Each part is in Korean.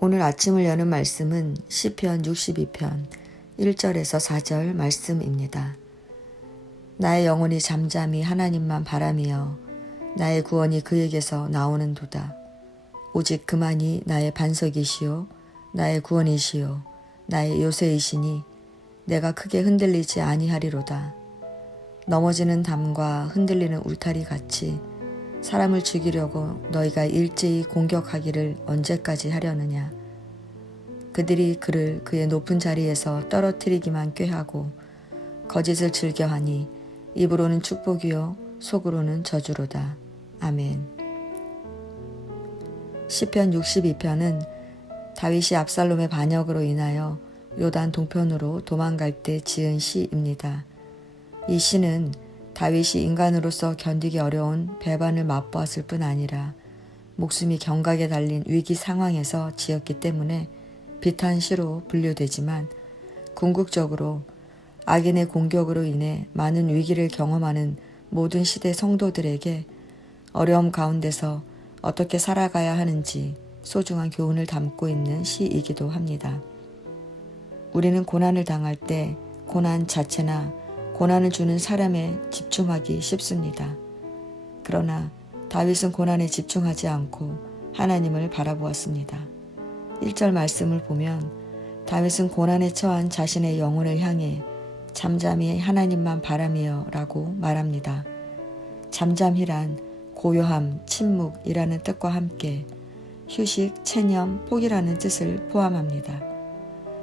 오늘 아침을 여는 말씀은 시편 62편 1절에서 4절 말씀입니다. 나의 영혼이 잠잠히 하나님만 바라며 나의 구원이 그에게서 나오는도다. 오직 그만이 나의 반석이시요 나의 구원이시요 나의 요새이시니 내가 크게 흔들리지 아니하리로다. 넘어지는 담과 흔들리는 울타리 같이 사람을 죽이려고 너희가 일제히 공격하기를 언제까지 하려느냐. 그들이 그를 그의 높은 자리에서 떨어뜨리기만 꾀하고 거짓을 즐겨하니 입으로는 축복이요 속으로는 저주로다. 아멘. 시편 62편은 다윗이 압살롬의 반역으로 인하여 요단 동편으로 도망갈 때 지은 시입니다. 이 시는 다윗이 인간으로서 견디기 어려운 배반을 맛보았을 뿐 아니라 목숨이 경각에 달린 위기 상황에서 지었기 때문에 비탄시로 분류되지만 궁극적으로 악인의 공격으로 인해 많은 위기를 경험하는 모든 시대 성도들에게 어려움 가운데서 어떻게 살아가야 하는지 소중한 교훈을 담고 있는 시이기도 합니다. 우리는 고난을 당할 때 고난 자체나 고난을 주는 사람에 집중하기 쉽습니다. 그러나 다윗은 고난에 집중하지 않고 하나님을 바라보았습니다. 1절 말씀을 보면 다윗은 고난에 처한 자신의 영혼을 향해 잠잠히 하나님만 바라며 라고 말합니다. 잠잠히란 고요함, 침묵이라는 뜻과 함께 휴식, 체념, 포기라는 뜻을 포함합니다.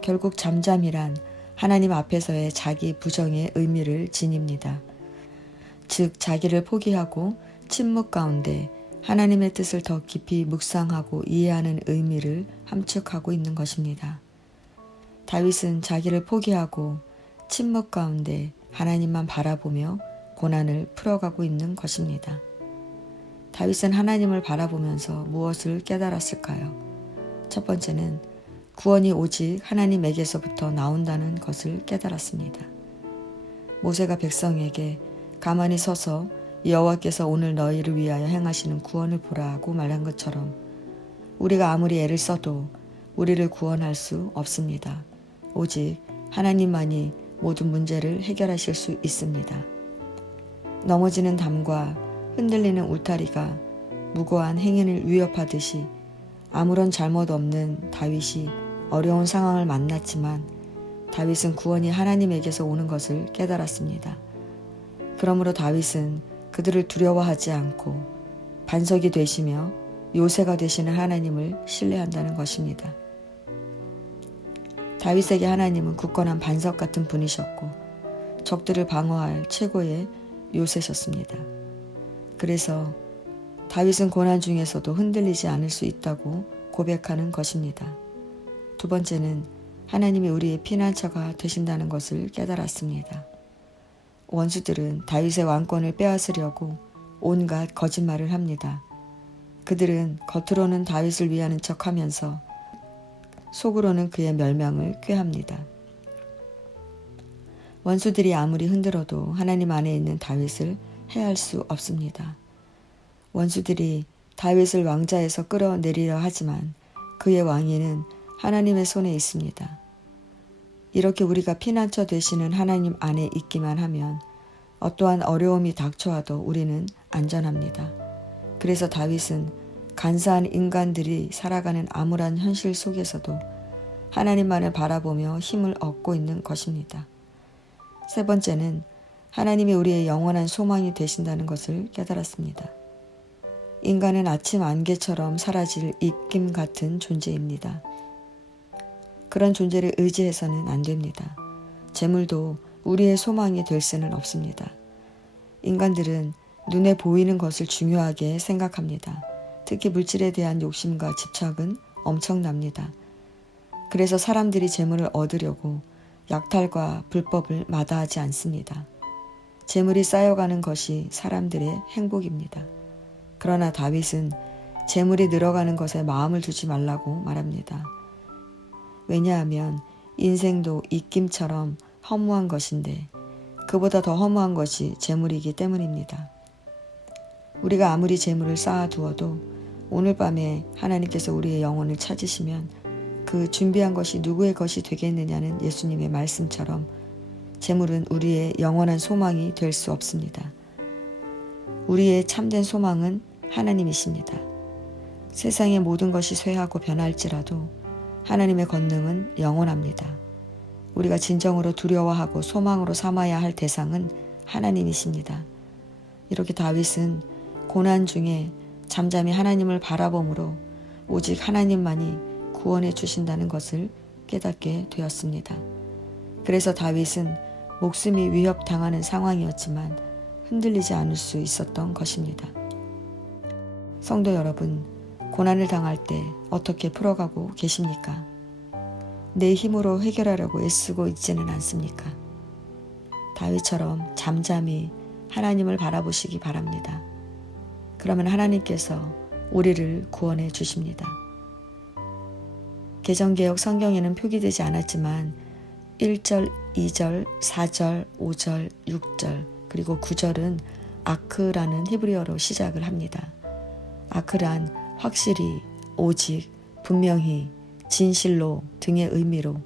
결국 잠잠이란 하나님 앞에서의 자기 부정의 의미를 지닙니다. 즉 자기를 포기하고 침묵 가운데 하나님의 뜻을 더 깊이 묵상하고 이해하는 의미를 함축하고 있는 것입니다. 다윗은 자기를 포기하고 침묵 가운데 하나님만 바라보며 고난을 풀어가고 있는 것입니다. 다윗은 하나님을 바라보면서 무엇을 깨달았을까요? 첫 번째는 구원이 오직 하나님에게서부터 나온다는 것을 깨달았습니다. 모세가 백성에게 가만히 서서 여호와께서 오늘 너희를 위하여 행하시는 구원을 보라고 말한 것처럼 우리가 아무리 애를 써도 우리를 구원할 수 없습니다. 오직 하나님만이 모든 문제를 해결하실 수 있습니다. 넘어지는 담과 흔들리는 울타리가 무고한 행인을 위협하듯이 아무런 잘못 없는 다윗이 어려운 상황을 만났지만 다윗은 구원이 하나님에게서 오는 것을 깨달았습니다. 그러므로 다윗은 그들을 두려워하지 않고 반석이 되시며 요새가 되시는 하나님을 신뢰한다는 것입니다. 다윗에게 하나님은 굳건한 반석 같은 분이셨고 적들을 방어할 최고의 요새셨습니다. 그래서 다윗은 고난 중에서도 흔들리지 않을 수 있다고 고백하는 것입니다. 두 번째는 하나님이 우리의 피난처가 되신다는 것을 깨달았습니다. 원수들은 다윗의 왕권을 빼앗으려고 온갖 거짓말을 합니다. 그들은 겉으로는 다윗을 위하는 척하면서 속으로는 그의 멸망을 꾀합니다. 원수들이 아무리 흔들어도 하나님 안에 있는 다윗을 해할 수 없습니다. 원수들이 다윗을 왕자에서 끌어내리려 하지만 그의 왕위는 하나님의 손에 있습니다. 이렇게 우리가 피난처 되시는 하나님 안에 있기만 하면 어떠한 어려움이 닥쳐와도 우리는 안전합니다. 그래서 다윗은 간사한 인간들이 살아가는 암울한 현실 속에서도 하나님만을 바라보며 힘을 얻고 있는 것입니다. 세 번째는 하나님이 우리의 영원한 소망이 되신다는 것을 깨달았습니다. 인간은 아침 안개처럼 사라질 입김 같은 존재입니다. 그런 존재를 의지해서는 안 됩니다. 재물도 우리의 소망이 될 수는 없습니다. 인간들은 눈에 보이는 것을 중요하게 생각합니다. 특히 물질에 대한 욕심과 집착은 엄청납니다. 그래서 사람들이 재물을 얻으려고 약탈과 불법을 마다하지 않습니다. 재물이 쌓여가는 것이 사람들의 행복입니다. 그러나 다윗은 재물이 늘어가는 것에 마음을 두지 말라고 말합니다. 왜냐하면 인생도 입김처럼 허무한 것인데 그보다 더 허무한 것이 재물이기 때문입니다. 우리가 아무리 재물을 쌓아두어도 오늘 밤에 하나님께서 우리의 영혼을 찾으시면 그 준비한 것이 누구의 것이 되겠느냐는 예수님의 말씀처럼 재물은 우리의 영원한 소망이 될 수 없습니다. 우리의 참된 소망은 하나님이십니다. 세상의 모든 것이 쇠하고 변할지라도 하나님의 권능은 영원합니다. 우리가 진정으로 두려워하고 소망으로 삼아야 할 대상은 하나님이십니다. 이렇게 다윗은 고난 중에 잠잠히 하나님을 바라봄으로 오직 하나님만이 구원해 주신다는 것을 깨닫게 되었습니다. 그래서 다윗은 목숨이 위협당하는 상황이었지만 흔들리지 않을 수 있었던 것입니다. 성도 여러분, 고난을 당할 때 어떻게 풀어가고 계십니까? 내 힘으로 해결하려고 애쓰고 있지는 않습니까? 다윗처럼 잠잠히 하나님을 바라보시기 바랍니다. 그러면 하나님께서 우리를 구원해 주십니다. 개정개혁 성경에는 표기되지 않았지만 1절, 2절, 4절, 5절, 6절 그리고 9절은 아크라는 히브리어로 시작을 합니다. 아크란 확실히, 오직, 분명히, 진실로 등의 의미로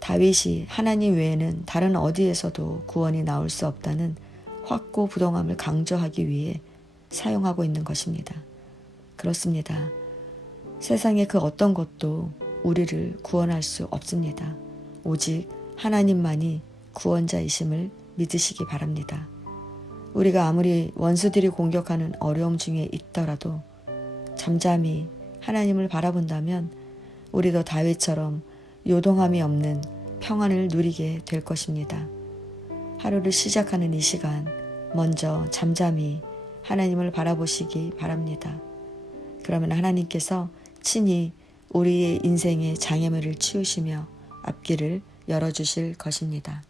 다윗이 하나님 외에는 다른 어디에서도 구원이 나올 수 없다는 확고부동함을 강조하기 위해 사용하고 있는 것입니다. 그렇습니다. 세상의 그 어떤 것도 우리를 구원할 수 없습니다. 오직 하나님만이 구원자이심을 믿으시기 바랍니다. 우리가 아무리 원수들이 공격하는 어려움 중에 있더라도 잠잠히 하나님을 바라본다면 우리도 다윗처럼 요동함이 없는 평안을 누리게 될 것입니다. 하루를 시작하는 이 시간 먼저 잠잠히 하나님을 바라보시기 바랍니다. 그러면 하나님께서 친히 우리의 인생의 장애물을 치우시며 앞길을 열어주실 것입니다.